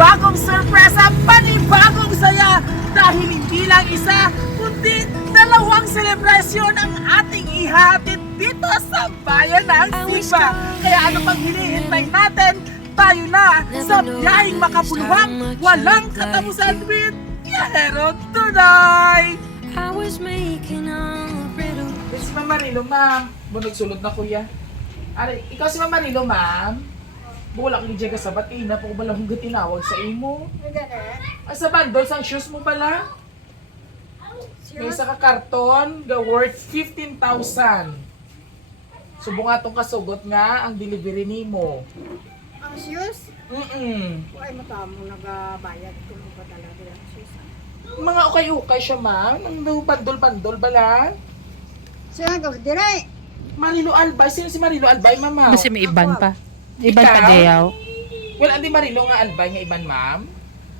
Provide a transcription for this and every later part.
panibagong sorpresa, panibagong saya dahil hindi lang isa kundi dalawang selebrasyon ang ating ihatid dito sa bayan ng Sipa. Kaya ano pang hinihintay natin? Tayo na sa biyaheng makabuluhang walang katapusan with Viajero Tunay! I was making all riddle. Si Ma'am Marilo, ma'am. Nagsulod na kuya. Ari, ikaw si Ma'am Marilo, ma'am. Bulak ni Jega sabat kay ina po ko balang hanggang tinawag sa imo. Sa bundle, sang shoes mo pala? May isa ka karton, ga worth 15,000. Subo nga tong kasugot nga ang delivery nimo. Ang shoes? Ay, matamo nagabayad ko mo pa talaga ang shoes. Mga ukay-ukay siya, ma'am. Ang bandol-bandol bala. Siya nga, dire. Marilo Albay. Sino si Marilo Albay, mama? Kasi may iban pa. Iban Ikaw? pa dayaw. Well, andi Marilo nga Albay nga iban, ma'am.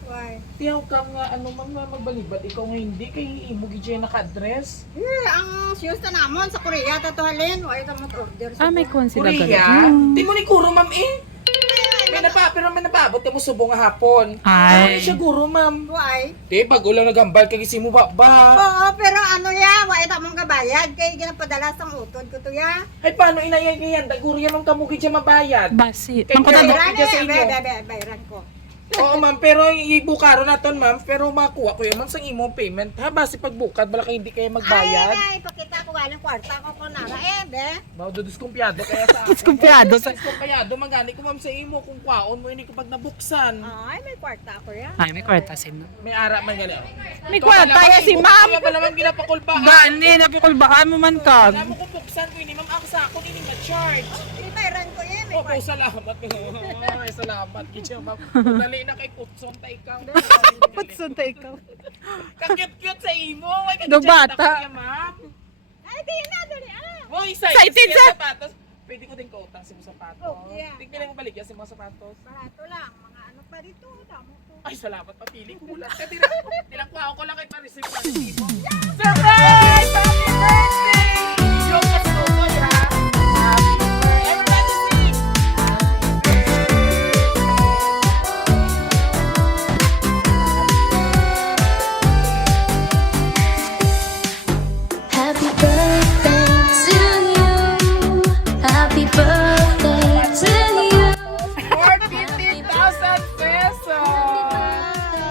Why? Tiyaw ka nga, ano man nga magbalibat. Ikaw nga hindi, kay imo gidya naka-address. Ang shoes na namon sa Korea, tatuhalin. Why ka order sa May kuwan sila Korea? ganun. Di mo ni Kuro, ma'am eh. Pero may napaabot ka mo subo nga hapon. Ay. Ano siya Guro, ma'am? Why? Di, bago lang nagambal kag isi mo ba? Oo, pero ano ya, why ta mong kabayad? Kay ginapadala sa utod ko to ya. Ay, paano inayay yan? Guro yan ang kamugid siya mabayad. Basi. Kay Ang Kuya, katanda. Bayran sa inyo. Bayran ko. Oo, ma'am, pero ibukaro na ton, ma'am. Pero makuha ko yun, ma'am, sa imo payment. Ha, basi pagbukad, bala kayo hindi kayo magbayad. Ay, pakita ko galing kwarta ko ko nara be. Diskumpiyado kaya sa akin. Diskumpiyado sa- Diskumpiyado, magani ko, ma'am, sa imo kung kwaon mo, hindi ko pag nabuksan. Ay, may kwarta ako ya. Ay, may kwarta si ma'am. May ara man gani. May kwarta ya si ma'am. Kaya ba naman ginapakulbaan? Ba, hindi. Napikulbaan mo man ka. Alam mo kung buksan ko ini, ma'am, ako sa ako, ini na-charge. Bayran ko yan, may Opo, kwarta. salamat. Ay, salamat. Kitya, ma'am. Dali na kay Kutson ta ikaw. Patsun ta ikaw. Kakit-cute sa imo. Ay, Do bata. ma'am. Ay, di na, dali Boy, Excited excited sa- sa sapatos. Pwede ko din kautang sa mga sapatos. Oh, yeah. Tignan mo baligyan sa mga sapatos. Barato lang, mga ano pa dito, damo ko. Ay, salamat. Papili ko lang. Kasi nilang kuha ko lang kay pa-receive pa rin mo. Surprise! Happy birthday! Yung kasunod, ha? Happy birthday! Everybody sing! Happy birthday to you. Happy birthday to you. For 50,000 pesos!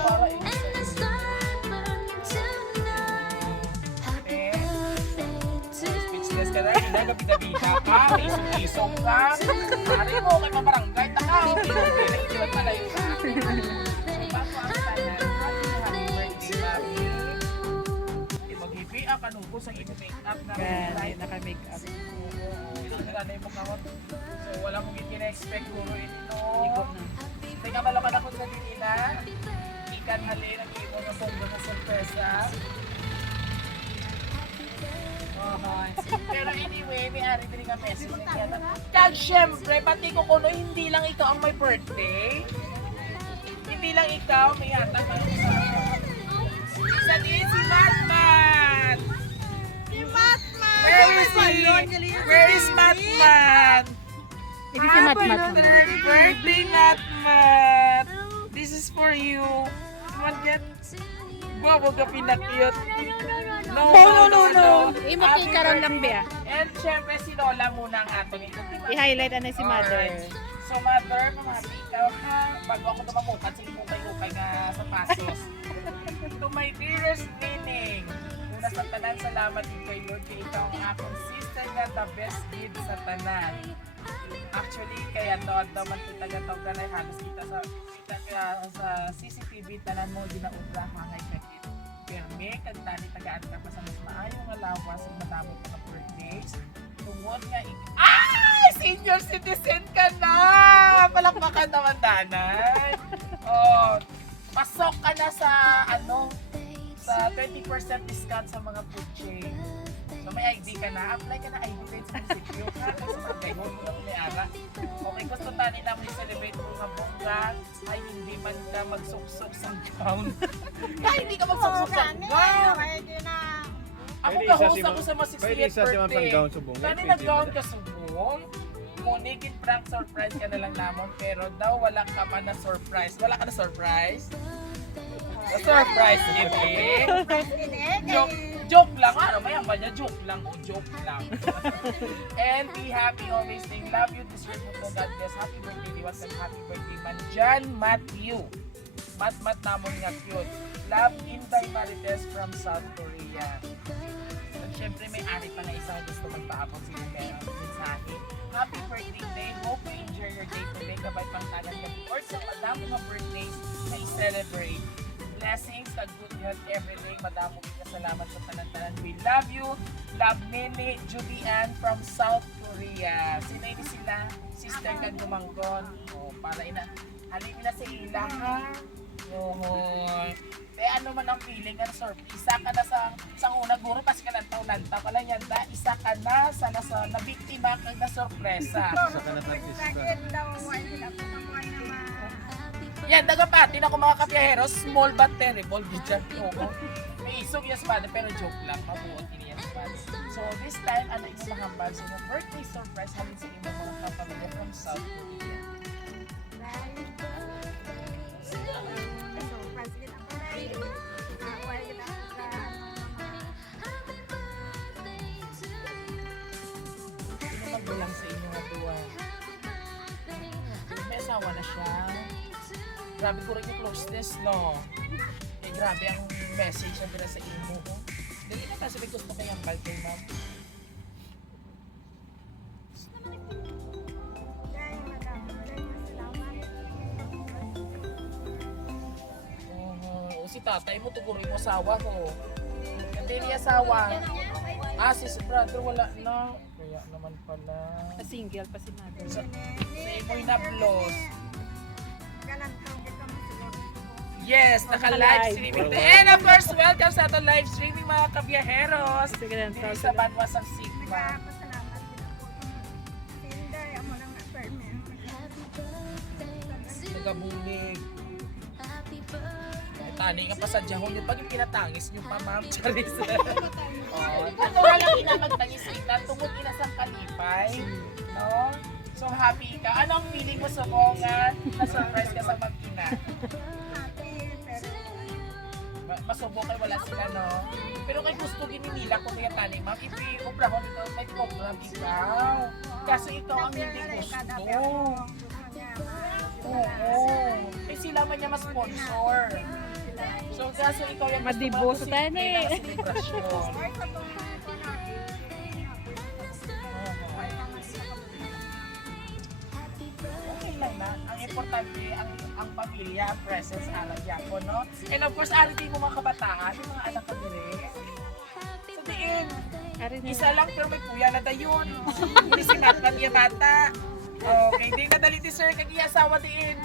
Para And the sun burning tonight. Happy birthday to you. speechless ka na. Hindi ka pinabita ka. May isong-isong ka. Pare mo, kay mabarangay. Takaw. Pinag-iwan pala yun. Mag-hipi ang kanuko sa ino make-up na Naka-make up. Sinanay mo kahon. So wala mong gina-expect guro ito. Teka malaman ako sa nila. Ikan halin ang imo na sondo na sorpresa. Pero anyway, may ari din nga message niya. Kag syempre, pati ko kuno hindi lang ikaw ang may birthday. Hindi lang ikaw, may hatag pa sa din si Batman! Si Batman! Where is Batman? Hindi si Mat-Mat. Happy birthday, Matmat! This is for you. Come on, get. Bago ka pinakyot. No. Imo kay karon lang be. And syempre si Lola muna ang ato nito. I-highlight na si mother. So mother, mamati ikaw ha. Bago ako tumamutan, sige mo kayo nga sa pasos. To my dearest Nining, una sa tanan, salamat din kay Lord kay ikaw ang akong sister nga the best kid sa tanan. Actually, kaya to man kita gatawag ka na halos kita sa CCTV tanan mo ginaudra hangay ka kid. Perme, kagtani tagaan ka pa sa mas maayong nga lawas ug madamo ka na birthdays. Tungod nga ay! Senior citizen ka na! Palakpakan naman, Danay. Oh, pasok ka na sa sa 20% discount sa mga food chain. So may ID ka na, apply ka na ID rin sa munisipyo. Kasi sa mga mo na pumayara. Okay, gusto tani lang mo celebrate mo nga bongga, ay hindi man ka magsuksok sa gown. Ay, hindi ka magsuksok sa gown. Ako kahos ako sa mga 68th birthday. Pwede isa si Ma'am Gown subong. Tani nag-gown ka subong. Monikin prank surprise ka na lang namon, pero daw wala ka man na surprise. Wala ka na surprise? Surprise, hindi. Joke lang, ano ba yan ba niya? Joke lang, joke lang. And be happy always, stay love you, deserve mo to, God bless. Happy birthday, Liwas, and happy birthday man. John Matthew. Mat namon nga cute. Love, Inday Marites from South Korea. At syempre may ari pa na isang gusto magpaabot sila meron mensahe. Happy birthday day. Hope you enjoy your day today. Kabay pang tanan ka. Or sa madamo nga birthdays na i-celebrate. Blessings, sa good health every day. Madamo kita salamat sa tanan-tanan. We love you. Love Nene Julian from South Korea. Sino ini sila? Sister kang Dumanggon. O, para halin nila sa ila ha. Eh ano man ang feeling ang surprise. Isa ka na sa una guro pas ka lantaw ka lang yan da. Isa ka na sa nabiktima kang na sorpresa. Yan, dagapatin ako mga kapiyaheros, small but terrible, bidyan ko. May isog yes pa, pero joke lang, mabuot ini yes pa. So this time, ano yung mahambal sa inyong birthday surprise halin sa inyong mga kapamilya from South Korea. Sino magbilang sa inyong aduwa? May asawa na siya. Grabe ko rin yung closeness, no? Eh, grabe ang message na bila sa imo ko. Dali na kasi may gusto kayang birthday, ma'am. Si tatay mo, tugurin mo asawa ko. Hindi niya asawa. Si brother wala na. Kaya naman pala. Single pa si mother. Sa imo'y nablos. Yes, naka-live streaming. And of course, welcome sa ating live streaming mga kabiyaheros. Dito sa Banwas ng Sigma. Nagabulig. Tani nga pa sa diyahon yun. Pag yung pinatangis nyo pa, ma'am. Charis. Ano wala ina magtangis ina. Tungod ina sa kalipay. No? So happy ka. Anong feeling mo sa mga na-surprise ka sa mag-ina? Masubo kay wala sila, no? Pero kay gusto gininila ko kaya tani, ma'am. Ipi-obrahon ikaw, may program ikaw. Kasi ikaw ang hindi gusto. Oo. Eh sila man niya ma-sponsor. So kasi ikaw yung gusto Madiboso mo tayo eh. celebration. Okay lang na. Ang importante, ang pamilya, presence, alam yapo, no? And of course, aritin mo mga kabataan, yung mga anak ka dire. Sa diin. Isa lang pero may kuya na dayon. Hindi sinatman niya bata. Okay, di na dali ti sir kag asawa diin.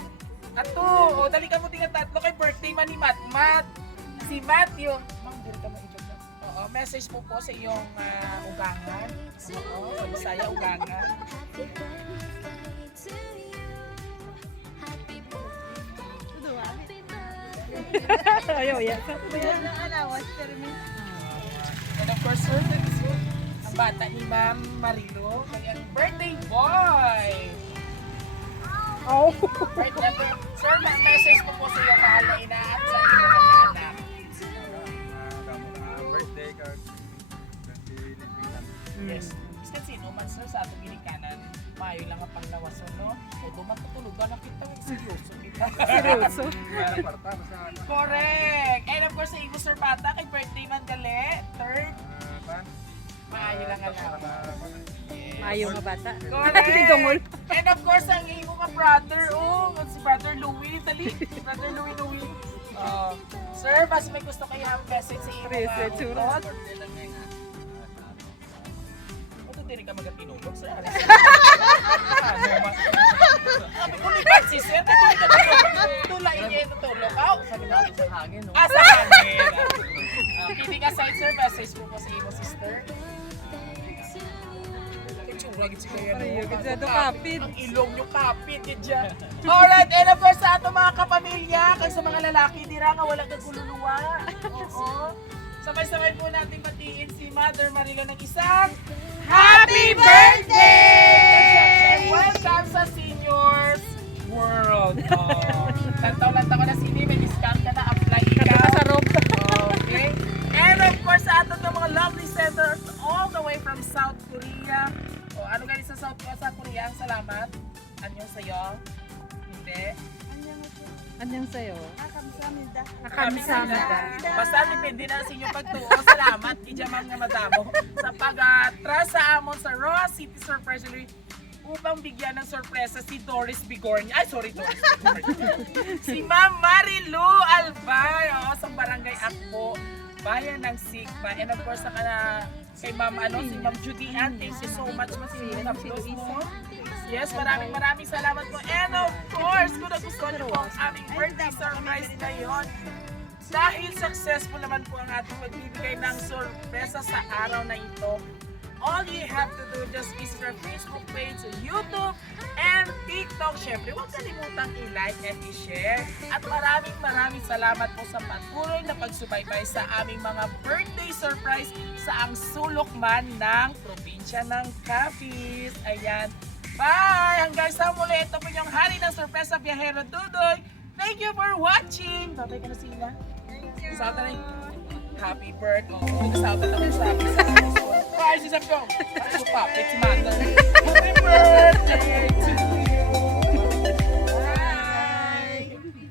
Ato, dali ka mo tinga tatlo kay birthday man ni Matmat. Si Matthew. Ma'am, dito ka mo i-joke na. Oo, message po sa iyong ugangan. Oo, sa Bisaya ugangan. Ayaw, yan. And of course, sir, ang bata ni Ma'am Marilo, kaya birthday boy! Oh. Sir, message po sa iyong mahal na ina at sa iyong mga anak. Birthday ka. Yes. Iskan sino man sir sa atong ginikanan, maayo lang ang panglawason, no? O dumatutulog na kita, seryoso kita. Seryoso. Correct! And of course, sa imo sir bata, kay birthday man gali, third, maayo lang ang lawa. Mayo nga bata. Correct! And of course, ang imo nga brother, si Brother Louie, dali. Brother Louie. Sir, basta may gusto kayo ang message sa imo nga utod. Utod din ka magatinulog, sir. Sabi ko, lipat si sir, hindi ka tulay niya yung tutulog. Sabi natin sa hangin, no? Sa hangin. Kidding aside, sir, message po sa imo sister. Lagi si Kaya ang ilong nyo kapit yun dyan. Alright, and of course sa ato mga kapamilya, kay sa mga lalaki dira nga wala kagululuwa. Oo. Sabay-sabay po natin batiin si Mother Marilo ng isang Happy Birthday! Welcome sa Seniors World. Oh. Lantaw-lantaw ka na sini, may discount ka na, apply ikaw. Kasarap. Okay. And of course, sa ato ng mga lovely senders all the way from South Korea. O, ano galing sa South Korea? Ang salamat. Anyong sa'yo? Hindi. Anyang sa'yo? Kamsamida. Kamsamida. Basta depende na sa inyo pagtuo. Salamat, Gijaman nga madamo. Sa pag-atras sa amon sa Raw City Surprise upang bigyan ng sorpresa si Doris Bigornia. Ay, sorry, Doris Bigornia. Si Ma'am Marilu Albay, sa Barangay Akbo, Bayan ng Sigma. And of course, kay Ma'am, si Ma'am Judy Ann, thank you so much po si Tapos mo. Yes, maraming salamat po. And of course, kung nagustuhan niyo po ang aming birthday surprise ngayon, dahil successful naman po ang ating magbibigay ng sorpresa sa araw na ito, all you have to do just visit our Facebook page, YouTube, and TikTok. Syempre, huwag kalimutang i-like and i-share. At maraming salamat po sa patuloy na pagsubaybay sa aming mga birthday surprise sa ang sulok man ng probinsya ng Capiz. Ayan. Bye! Hanggang sa muli, ito po yung hari ng sorpresa, Biyahero Dudoy. Thank you for watching! Babay ka na sila. Sa atin ay happy birthday. Sa atin ako sa happy birthday. Bye! Sisap ko! Para ko pa, it's mother. Happy birthday to you!